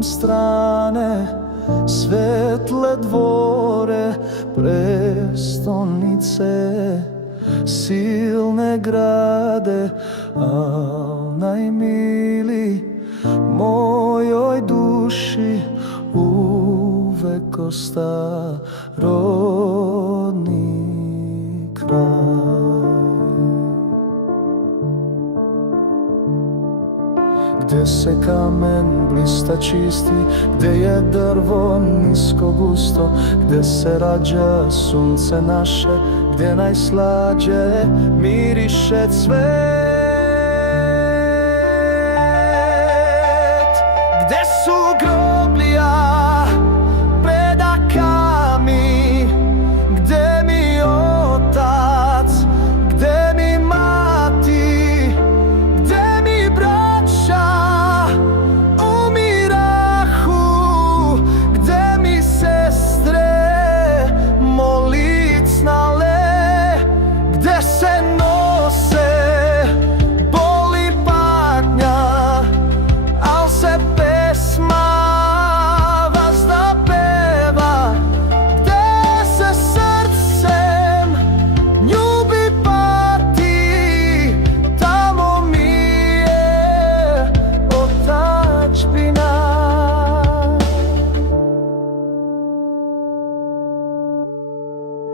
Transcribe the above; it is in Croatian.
nam strane, svetle dvore, prestonice, silne grade, al najmili mojoj duši uvek osta rodni kraj. Gde se kamen blista čisti, gde je drvo nisko gusto, gde se sunce naše, gde najslađe miriše cvet.